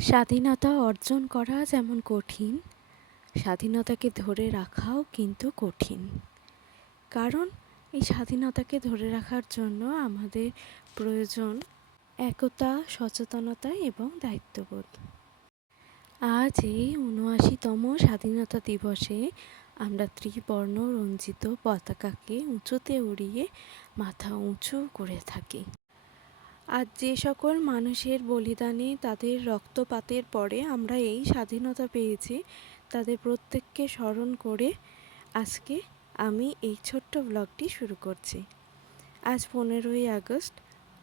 স্বাধীনতা অর্জন করা যেমন কঠিন, স্বাধীনতাকে ধরে রাখাও কিন্তু কঠিন। কারণ এই স্বাধীনতাকে ধরে রাখার জন্য আমাদের প্রয়োজন একতা, সচেতনতা এবং দায়িত্ববোধ। আজ এই উনআশিতম স্বাধীনতা দিবসে আমরা ত্রিবর্ণ রঞ্জিত পতাকাকে উঁচুতে উড়িয়ে মাথা উঁচু করে থাকি। আজ যে সকল মানুষের বলিদানে তাদের রক্তপাতের পরে আমরা এই স্বাধীনতা পেয়েছি, তাদের প্রত্যেককে স্মরণ করে আজকে আমি এই ছোট্ট ব্লগটি শুরু করছি। আজ পনেরোই আগস্ট,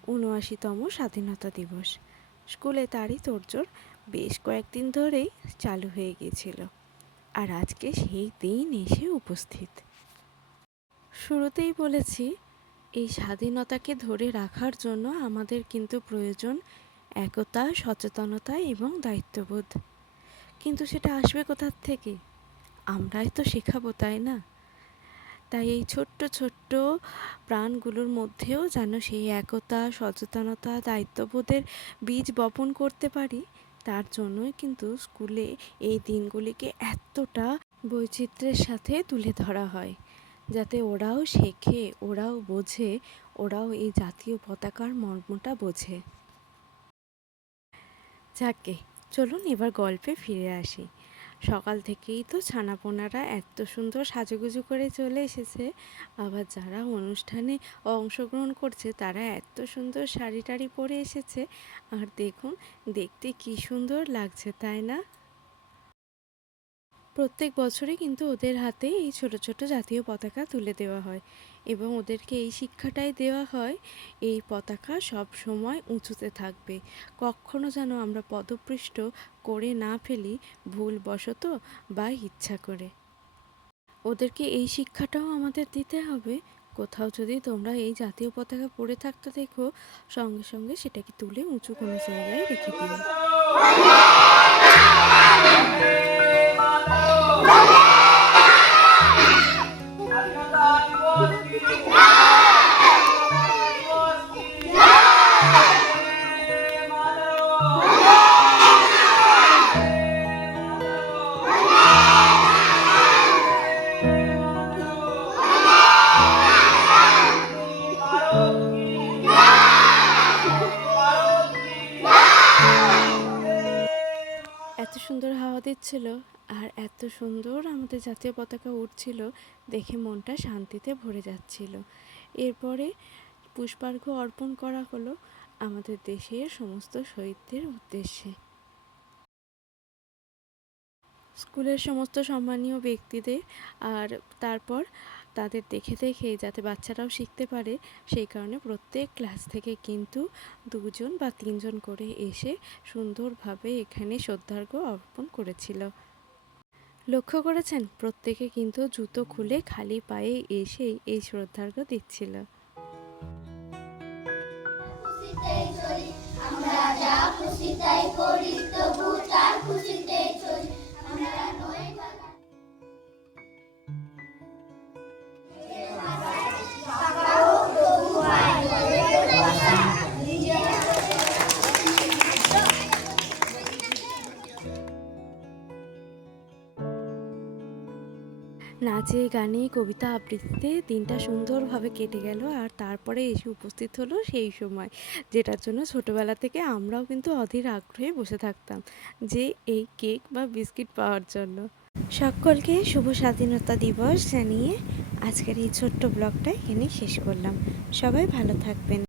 উনআশিতম স্বাধীনতা দিবস। স্কুলে তারই তোড়জোড় বেশ কয়েকদিন ধরেই চালু হয়ে গিয়েছিল আর আজকে সেই দিন এসে উপস্থিত। শুরুতেই বলেছি এই স্বাধীনতাকে ধরে রাখার জন্য আমাদের কিন্তু প্রয়োজন একতা, সচেতনতা এবং দায়িত্ববোধ। কিন্তু সেটা আসবে কোথার থেকে? আমরাই তো শেখাবো, তাই না? তাই এই ছোট্ট ছোট্ট প্রাণগুলোর মধ্যেও যেন সেই একতা, সচেতনতা, দায়িত্ববোধের বীজ বপন করতে পারি, তার জন্যই কিন্তু স্কুলে এই দিনগুলিকে এতটা বৈচিত্র্যের সাথে তুলে ধরা হয়। যাতে ওরাও শেখে, ওরাও বোঝে, ওরাও এই জাতীয় পতাকার মর্মটা বোঝে। যাকে, চলুন এবার গল্পে ফিরে আসি। সকাল থেকেই তো ছানাপোনারা এত সুন্দর সাজুগুজু করে চলে এসেছে। আবার যারা অনুষ্ঠানে অংশগ্রহণ করছে, তারা এত সুন্দর শাড়ি টাড়ি পরে এসেছে। আর দেখুন, দেখতে কি সুন্দর লাগছে, তাই না? প্রত্যেক বছরই কিন্তু ওদের হাতে এই ছোট ছোট জাতীয় পতাকা তুলে দেওয়া হয় এবং ওদেরকে এই শিক্ষাটাই দেওয়া হয়, এই পতাকা সব সময় উঁচুতে থাকবে। কখনো যেন আমরা পদপৃষ্ট করে না ফেলি ভুলবশত বা ইচ্ছা করে। ওদেরকে এই শিক্ষাটাও আমাদের দিতে হবে। কোথাও যদি তোমরা এই জাতীয় পতাকা পড়ে থাকতে দেখো, সঙ্গে সঙ্গে সেটাকে তুলে উঁচু কোনো জায়গায় রেখে দিও। সুন্দর হাওয়া দিচ্ছিল। আর এত সুন্দর আমাদের জাতীয় পতাকা উঠছিল দেখে মনটা শান্তিতে ভরে যাচ্ছিল। এরপরে পুষ্পার্ঘ অর্পণ করা হলো আমাদের দেশের সমস্ত শহীদদের উদ্দেশ্যে। স্কুলের সমস্ত সম্মানীয় ব্যক্তিদের আর তারপর তাদের দেখে দেখে যাতে বাচ্চারাও শিখতে পারে, সেই কারণে প্রত্যেক ক্লাস থেকে কিন্তু দুজন বা তিনজন করে এসে সুন্দরভাবে এখানে শ্রদ্ধার্ঘ অর্পণ করেছিল। লক্ষ্য করেছেন, প্রত্যেকে কিন্তু জুতো খুলে খালি পায়ে এসেই এই শ্রদ্ধার্ঘ দিচ্ছিল। আমরা যা খুশি তাই করি, তবু তার খুশিতেই নাচে, গানে, কবিতা আবৃত্তিতে দিনটা সুন্দরভাবে কেটে গেল আর তারপরে এসে উপস্থিত হলো সেই সময়, যেটার জন্য ছোটোবেলা থেকে আমরাও কিন্তু অধীর আগ্রহে বসে থাকতাম যে এই কেক বা বিস্কিট পাওয়ার জন্য। সকলকে শুভ স্বাধীনতা দিবস জানিয়ে আজকের এই ছোট্ট ব্লগটা এখানে শেষ করলাম। সবাই ভালো থাকবেন।